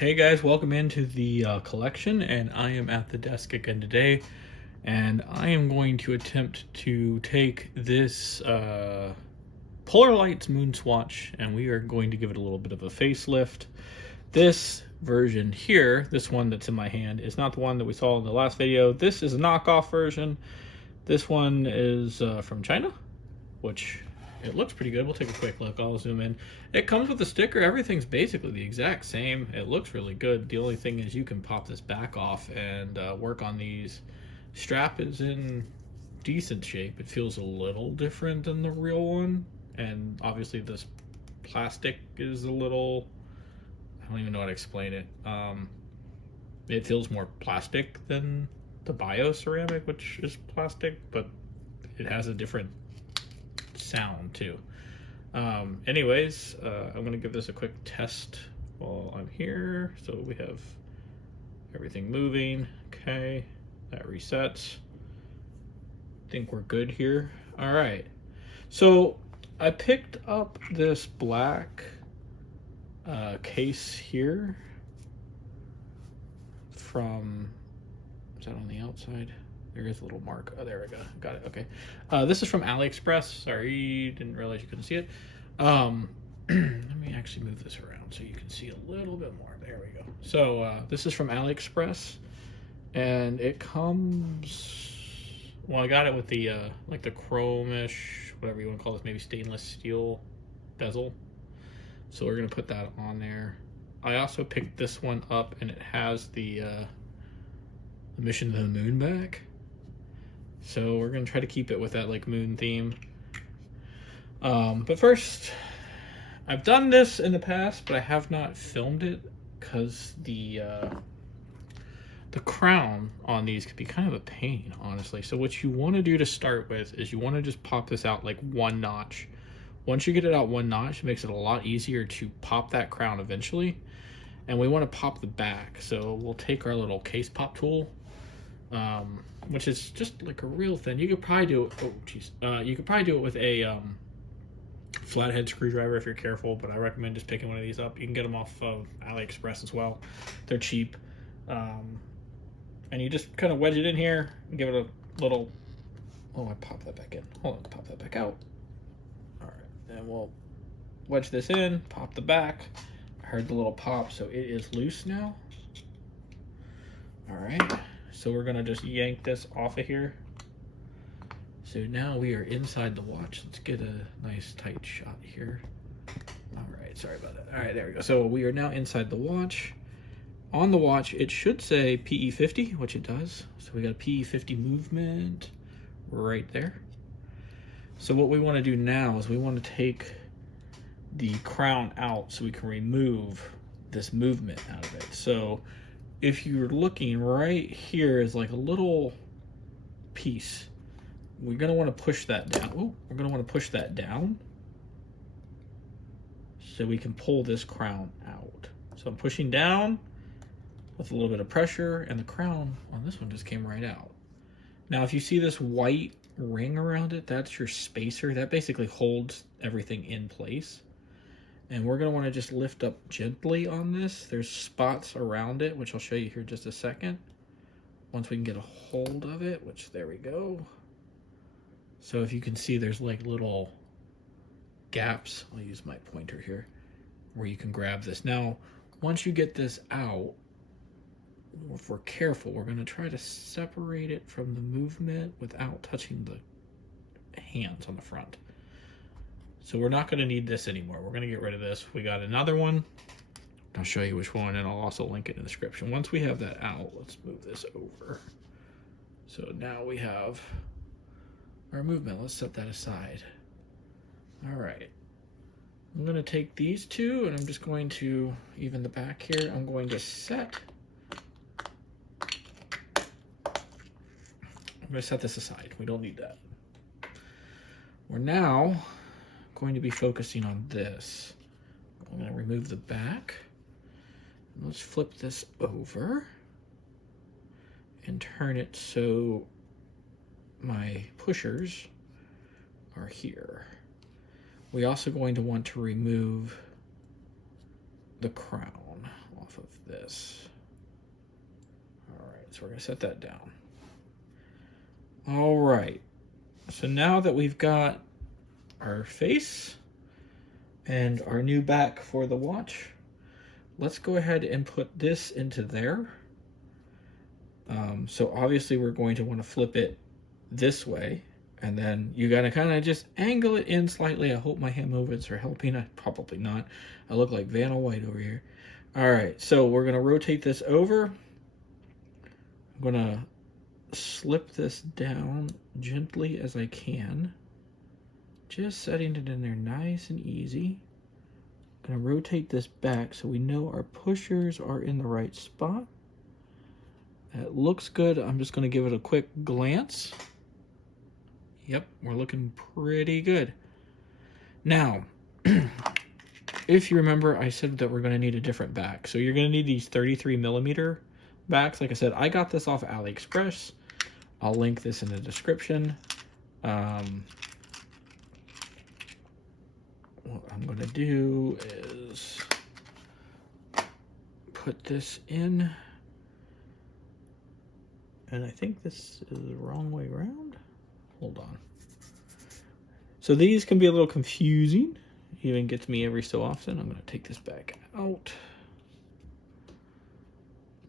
Hey guys, welcome into the collection, and I am at the desk again today, and I am going to attempt to take this Polar Lights Moonswatch, and we are going to give it a little bit of a facelift. This version here, this one that's in my hand, is not the one that we saw in the last video. This is a knockoff version. This one is from China, which it looks pretty good. We'll take a quick look. I'll zoom in. It comes with a sticker. Everything's basically the exact same. It looks really good. The only thing is you can pop this back off and work on these. Strap is in decent shape. It feels a little different than the real one. And obviously this plastic is a little... I don't even know how to explain it. It feels more plastic than the bio ceramic, which is plastic, but it has a different sound too. Anyways, I'm gonna give this a quick test while I'm here. So we have everything moving. Okay, that resets. Think we're good here. All right, so I picked up this black case here from, is that on the outside? There is a little mark. Oh, there we go. Got it. Okay. This is from AliExpress. Sorry, didn't realize you couldn't see it. Let me actually move this around so you can see a little bit more. There we go. So this is from AliExpress, and it comes... Well, I got it with the like the chrome-ish, whatever you want to call this, maybe stainless steel bezel. So we're gonna put that on there. I also picked this one up, and it has the Mission to the Moon back. So we're gonna try to keep it with that like moon theme. But first, I've done this in the past, but I have not filmed it because the crown on these could be kind of a pain, honestly. So what you want to do to start with is you want to just pop this out like one notch. Once you get it out one notch, it makes it a lot easier to pop that crown eventually. And we want to pop the back. So we'll take our little case pop tool, which is just like a real thin. You could probably do it. Oh, geez. You could probably do it with a flathead screwdriver if you're careful, but I recommend just picking one of these up. You can get them off of AliExpress as well. They're cheap. And you just kind of wedge it in here and give it a little... Oh, I popped that back in. Hold on, pop that back out. All right, then we'll wedge this in, pop the back. I heard the little pop, so it is loose now. All right, so we're gonna just yank this off of here. So now we are inside the watch. Let's get a nice tight shot here. All right, sorry about that. All right, there we go. So we are now inside the watch. On the watch, it should say PE50, which it does. So we got a PE50 movement right there. So what we want to do now is we want to take the crown out so we can remove this movement out of it. So if you're looking right here is like a little piece. We're going to want to push that down. Ooh, we're going to want to push that down so we can pull this crown out. So I'm pushing down with a little bit of pressure, and the crown on this one just came right out. Now, if you see this white ring around it, that's your spacer. That basically holds everything in place. And we're going to want to just lift up gently on this. There's spots around it, which I'll show you here in just a second. Once we can get a hold of it, which there we go. So if you can see, there's like little gaps. I'll use my pointer here where you can grab this. Now, once you get this out, if we're careful, we're going to try to separate it from the movement without touching the hands on the front. So we're not going to need this anymore. We're going to get rid of this. We got another one. I'll show you which one, and I'll also link it in the description. Once we have that out, let's move this over. So now we have our movement. Let's set that aside. All right. I'm going to take these two, and I'm just going to, even the back here, I'm going to set... I'm going to set this aside. We don't need that. We're now going to be focusing on this. I'm going to remove the back. Let's flip this over and turn it so my pushers are here. We're also going to want to remove the crown off off of this. All right, so we're gonna set that down. All right, so now that we've got our face and our new back for the watch, let's go ahead and put this into there. So obviously we're going to want to flip it this way, and then you got to kind of just angle it in slightly. I hope my hand movements are helping. Probably not. I look like Vanna White over here. All right, so we're going to rotate this over. I'm going to slip this down gently as I can, just setting it in there nice and easy. I'm going to rotate this back so we know our pushers are in the right spot. That looks good. I'm just going to give it a quick glance. Yep, we're looking pretty good. Now, if you remember, I said that we're going to need a different back. So you're going to need these 33mm backs. Like I said, I got this off AliExpress. I'll link this in the description. What I'm going to do is put this in. And I think this is the wrong way around. Hold on. So these can be a little confusing. Even gets me every so often. I'm going to take this back out.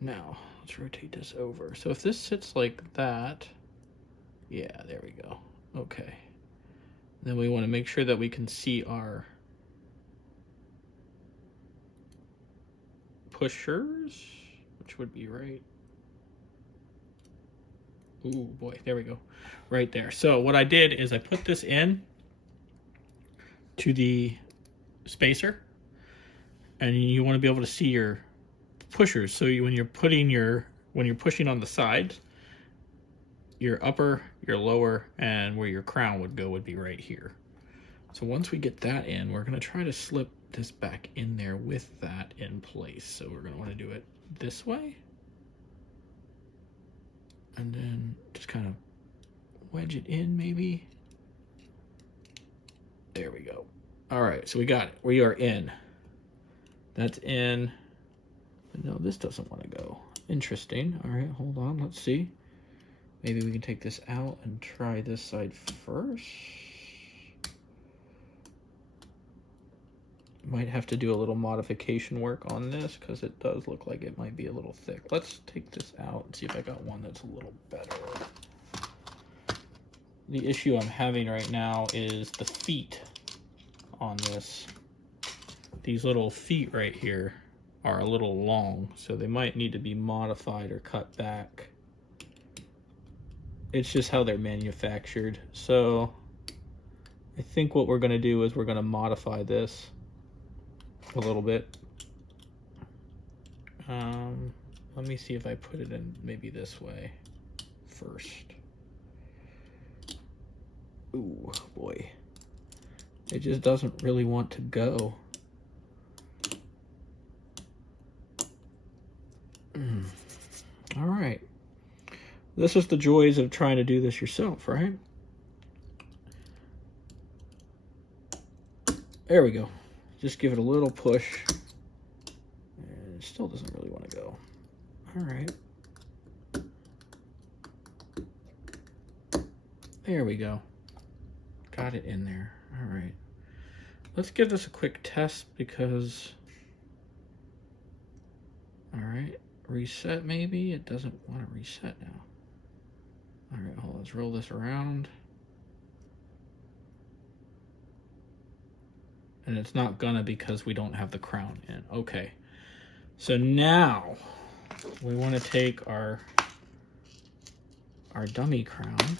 Now, let's rotate this over. So if this sits like that, yeah, there we go. Okay. Then we want to make sure that we can see our pushers, which would be right. Ooh, boy, there we go. Right there. So what I did is I put this in to the spacer, and you want to be able to see your pushers. So when you're pushing on the sides, your upper, your lower, and where your crown would go would be right here. So once we get that in, we're going to try to slip this back in there with that in place. So we're going to want to do it this way. And then just kind of wedge it in, maybe. There we go. All right, so we got it. We are in. That's in. No, this doesn't want to go. Interesting. All right, hold on. Let's see. Maybe we can take this out and try this side first. Might have to do a little modification work on this because it does look like it might be a little thick. Let's take this out and see if I got one that's a little better. The issue I'm having right now is the feet on this. These little feet right here are a little long, so they might need to be modified or cut back. It's just how they're manufactured. So I think what we're going to do is we're going to modify this a little bit. Let me see if I put it in maybe this way first. Ooh, boy. It just doesn't really want to go. All right. This is the joys of trying to do this yourself, right? There we go. Just give it a little push. And it still doesn't really want to go. All right. There we go. Got it in there. All right. Let's give this a quick test because... All right. Reset maybe? It doesn't want to reset now. All right, hold on. Let's roll this around. And it's not gonna because we don't have the crown in. Okay. So now we want to take our dummy crown.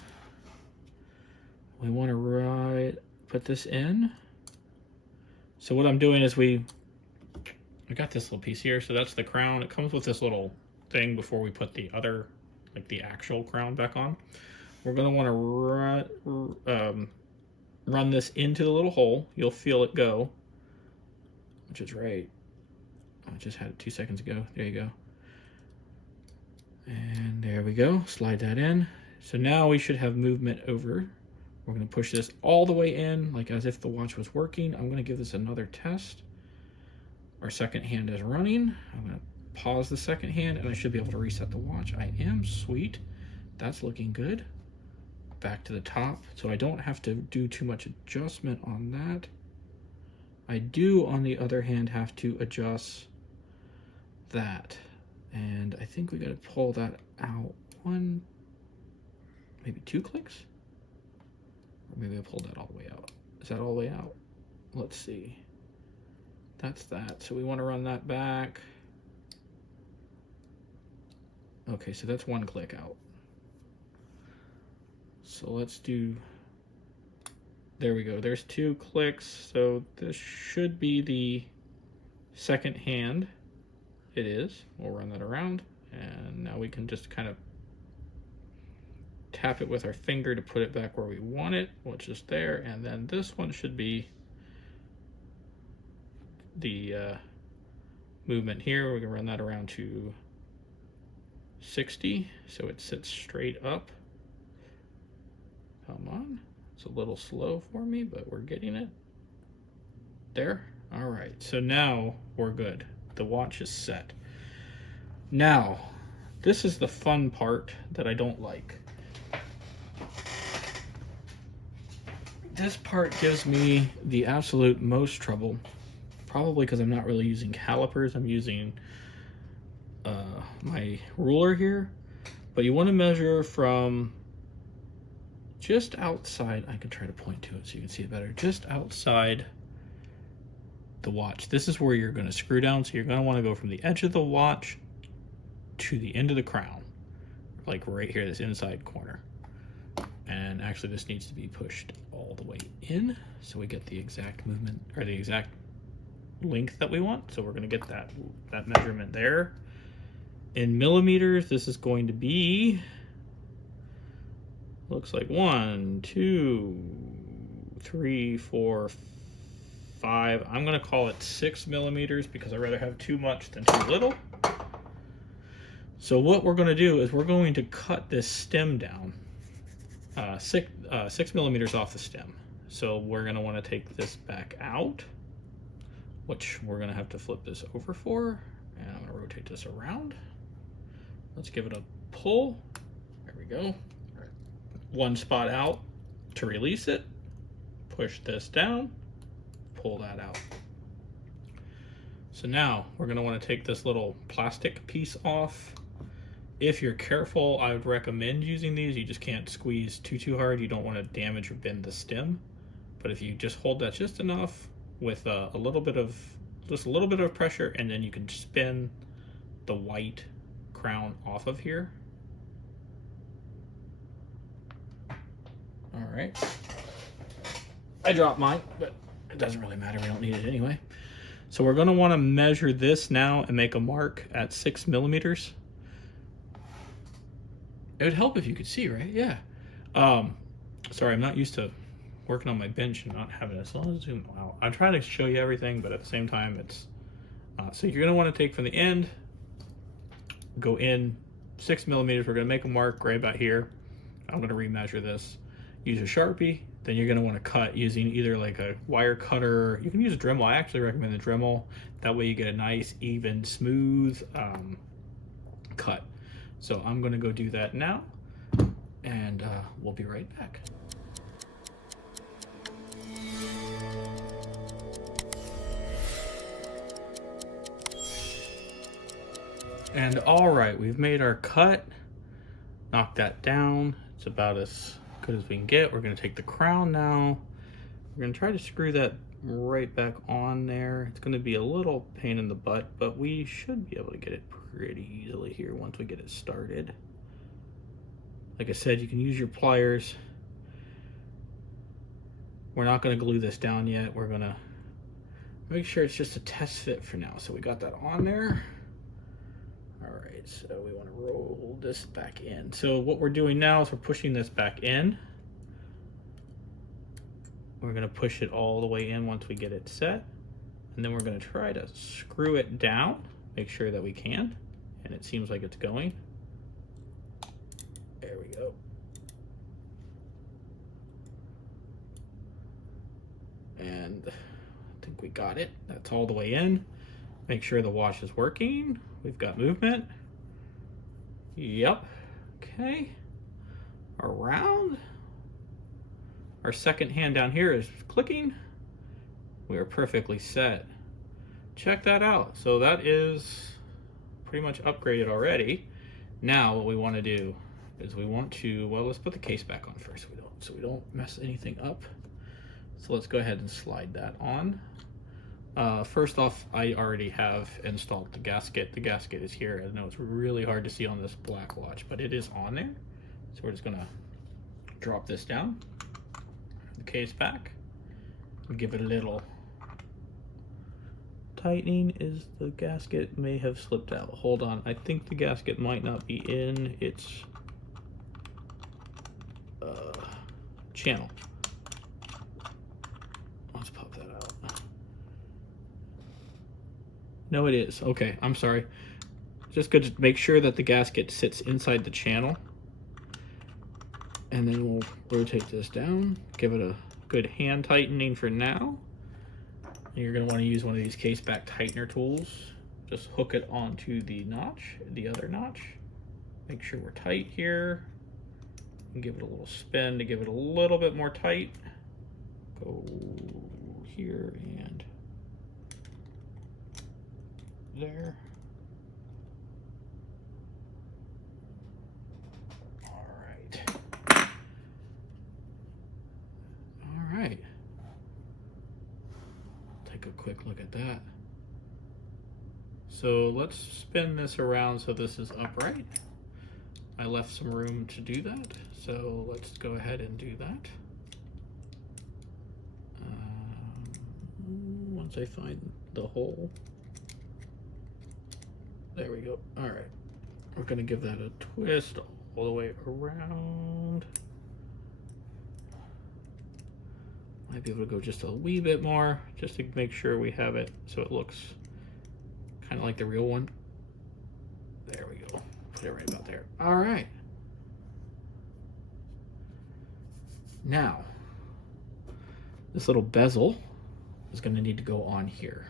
We want to put this in. So what I'm doing is we got this little piece here. So that's the crown. It comes with this little thing before we put the other, like the actual crown back on. We're going to want to run this into the little hole. You'll feel it go, which is right. I just had it 2 seconds ago. There you go. And there we go. Slide that in. So now we should have movement over. We're going to push this all the way in, like as if the watch was working. I'm going to give this another test. Our second hand is running. I'm going to pause the second hand, and I should be able to reset the watch. I am. Sweet. That's looking good. Back to the top, so I don't have to do too much adjustment on that. I do, on the other hand, have to adjust that, and I think we got to pull that out one, maybe 2 clicks, or maybe I pulled that all the way out. Is that all the way out? Let's see. That's that. So we want to run that back. Okay, so that's 1 click out. So let's do, there we go. There's 2 clicks. So this should be the second hand. It is. We'll run that around. And now we can just kind of tap it with our finger to put it back where we want it, which is there. And then this one should be the movement here. We can run that around to 60, so it sits straight up. Come on, it's a little slow for me, but we're getting it. There. All right, so now we're good. The watch is set. Now, this is the fun part that I don't like. This part gives me the absolute most trouble, probably because I'm not really using calipers. I'm using my ruler here, but you want to measure from just outside. I can try to point to it so you can see it better. Just outside the watch. This is where you're going to screw down, so you're going to want to go from the edge of the watch to the end of the crown, like right here, this inside corner. And actually this needs to be pushed all the way in so we get the exact movement, or the exact length that we want. So we're going to get that measurement there. In millimeters, this is going to be, looks like 1, 2, 3, 4, 5. I'm going to call it 6 millimeters because I'd rather have too much than too little. So what we're going to do is we're going to cut this stem down 6 millimeters off the stem. So we're going to want to take this back out, which we're going to have to flip this over for, and I'm going to rotate this around. Let's give it a pull. There we go. 1 spot out to release it. Push this down, pull that out. So now we're going to want to take this little plastic piece off. If you're careful, I would recommend using these. You just can't squeeze too hard. You don't want to damage or bend the stem. But if you just hold that just enough with a little bit of pressure, and then you can spin the white crown off of here. All right. I dropped mine, but it doesn't really matter. We don't need it anyway. So we're going to want to measure this now and make a mark at 6 millimeters. It would help if you could see, right? Yeah. Sorry, I'm not used to working on my bench and not having it. So let's zoom out. I'm trying to show you everything, but at the same time, it's... so you're going to want to take from the end, go in 6 millimeters. We're going to make a mark right about here. I'm going to remeasure this. Use a Sharpie. Then you're going to want to cut using either like a wire cutter. You can use a Dremel. I actually recommend the Dremel. That way you get a nice, even, smooth cut. So I'm going to go do that now, and we'll be right back. And all right, we've made our cut, knocked that down. It's about as good as we can get. We're going to take the crown now. We're going to try to screw that right back on there. It's going to be a little pain in the butt, but we should be able to get it pretty easily here once we get it started. Like I said, you can use your pliers. We're not going to glue this down yet. We're going to make sure it's just a test fit for now. So we got that on there. All right, so we want to roll this back in. So what we're doing now is we're pushing this back in. We're going to push it all the way in once we get it set. And then we're going to try to screw it down, make sure that we can. And it seems like it's going. There we go. And I think we got it. That's all the way in. Make sure the wash is working. We've got movement. Yep. Okay. Around. Our second hand down here is clicking. We are perfectly set. Check that out. So that is pretty much upgraded already. Now what we want to do is we want to, well, let's put the case back on first so we don't mess anything up. So let's go ahead and slide that on. First off, I already have installed the gasket. The gasket is here. I know it's really hard to see on this black watch, but it is on there. So we're just gonna drop this down, the case back, and give it a little tightening. Is the gasket may have slipped out. Hold on, I think the gasket might not be in its channel. Let's pop that out. No, it is. Okay, I'm sorry. Just good to make sure that the gasket sits inside the channel. And then we'll rotate this down, give it a good hand tightening for now. And you're going to want to use one of these case back tightener tools. Just hook it onto the notch, the other notch. Make sure we're tight here. And give it a little spin to give it a little bit more tight. Go here and there. All right. Take a quick look at that. So let's spin this around so this is upright. I left some room to do that, so let's go ahead and do that. Once I find the hole. There we go. All right. We're going to give that a twist all the way around. Might be able to go just a wee bit more, just to make sure we have it so it looks kind of like the real one. There we go. Put it right about there. All right. Now, this little bezel is going to need to go on here.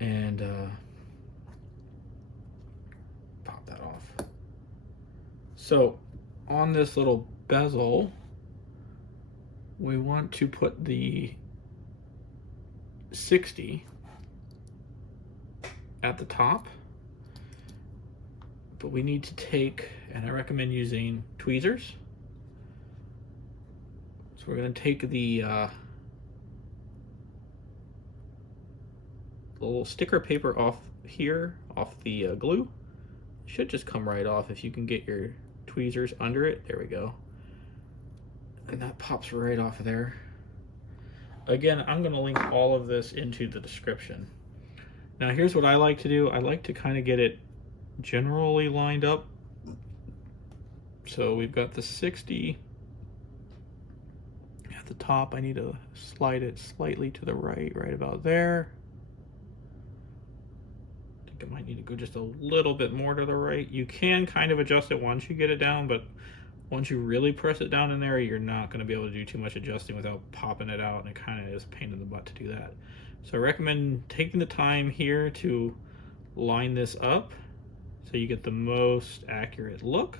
And pop that off. So on this little bezel, we want to put the 60 at the top, but we need to take, and I recommend using tweezers. So we're going to take the little sticker paper off here, off the glue. Should just come right off if you can get your tweezers under it. There we go. And that pops right off of there. Again, I'm going to link all of this into the description. Now here's what I like to do. I like to kind of get it generally lined up. So we've got the 60 at the top. I need to slide it slightly to the right, right about there. I think I might need to go just a little bit more to the right. You can kind of adjust it once you get it down, but once you really press it down in there, you're not going to be able to do too much adjusting without popping it out, and it kind of is a pain in the butt to do that. So I recommend taking the time here to line this up so you get the most accurate look.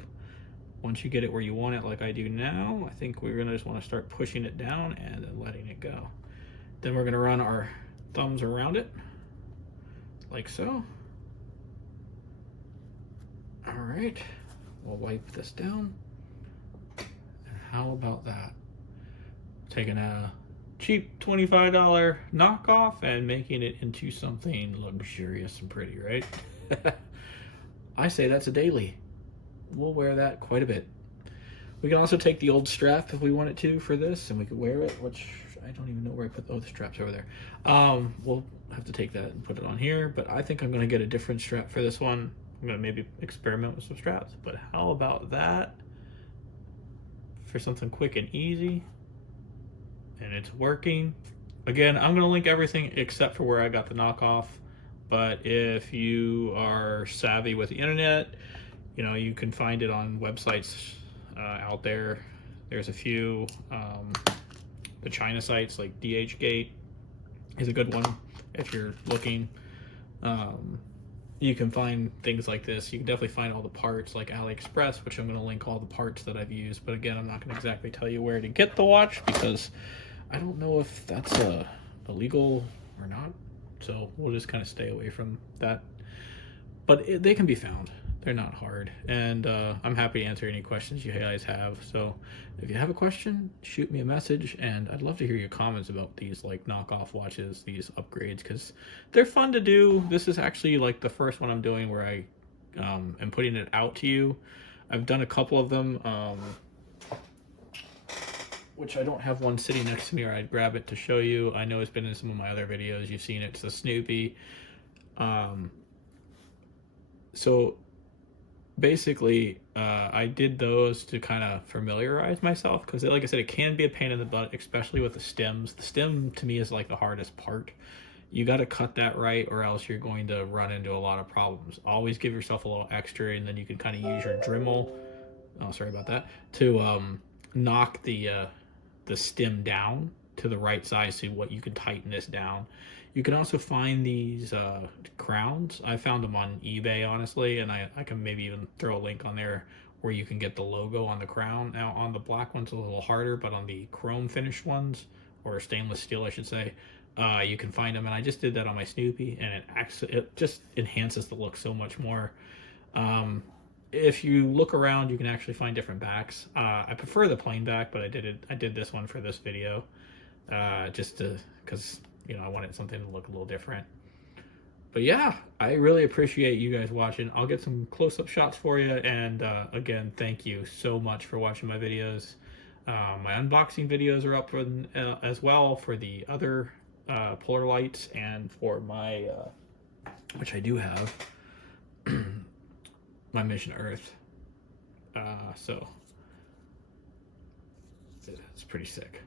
Once you get it where you want it, like I do now, I think we're going to just want to start pushing it down and then letting it go. Then we're going to run our thumbs around it, like so. All right, we'll wipe this down. How about that? Taking a cheap $25 knockoff and making it into something luxurious and pretty, right? I say that's a daily. We'll wear that quite a bit. We can also take the old strap if we wanted to for this, and we could wear it, which I don't even know where I put the strap's over there. We'll have to take that and put it on here, but I think I'm going to get a different strap for this one. I'm going to maybe experiment with some straps, but how about that? For something quick and easy, and it's working. Again, I'm going to link everything except for where I got the knockoff, but if you are savvy with the internet, you know, you can find it on websites out there. There's a few, the China sites like DHgate is a good one. if you're looking. You can find things like this. You can definitely find all the parts like AliExpress, which I'm going to link all the parts that I've used. But again, I'm not going to exactly tell you where to get the watch because I don't know if that's illegal or not. So we'll just kind of stay away from that. But they can be found. They're not hard. And I'm happy to answer any questions you guys have. So if you have a question, shoot me a message. And I'd love to hear your comments about these like knockoff watches, these upgrades, because they're fun to do. This is actually like the first one I'm doing where I am putting it out to you. I've done a couple of them, which I don't have one sitting next to me, or I'd grab it to show you. I know it's been in some of my other videos. You've seen it. It's a Snoopy. So basically, I did those to kind of familiarize myself because, like I said, it can be a pain in the butt, especially with the stems. The stem to me is like the hardest part. You got to cut that right, or else you're going to run into a lot of problems. Always give yourself a little extra, and then you can kind of use your Dremel. Oh, sorry about that. To knock the stem down to the right size, so what you can tighten this down. You can also find these crowns. I found them on eBay, honestly, and I can maybe even throw a link on there where you can get the logo on the crown. Now, on the black ones, a little harder, but on the chrome finished ones, or stainless steel, I should say, you can find them. And I just did that on my Snoopy, and it just enhances the look so much more. If you look around, you can actually find different backs. I prefer the plain back, but I did this one for this video, just because I wanted something to look a little different. But yeah, I really appreciate you guys watching. I'll get some close-up shots for you, and again, thank you so much for watching my videos. My unboxing videos are up as well for the other polar lights, and for my which I do have, my Mission Earth. So it's pretty sick.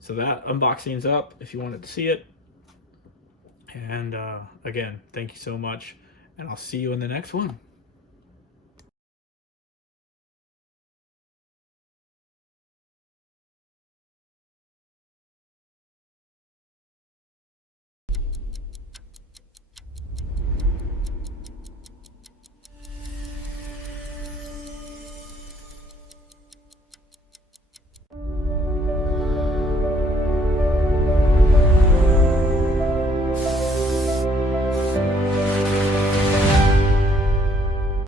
So that unboxing's up if you wanted to see it. And again, thank you so much, and I'll see you in the next one.